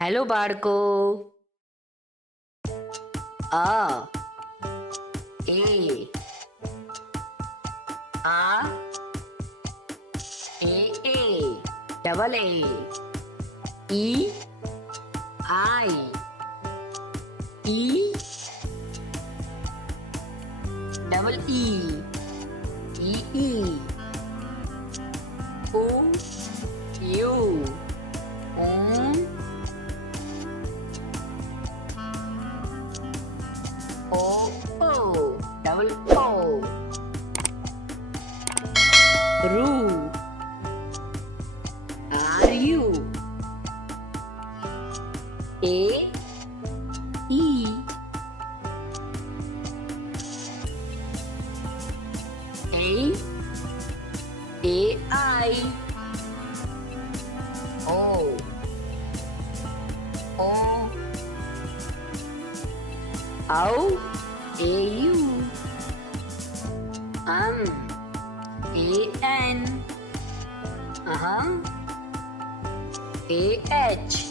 હેલો બાળકો. અ એ આ A double A E I E double E E O U O O double O Ru R U A E I O O Au AU AN AH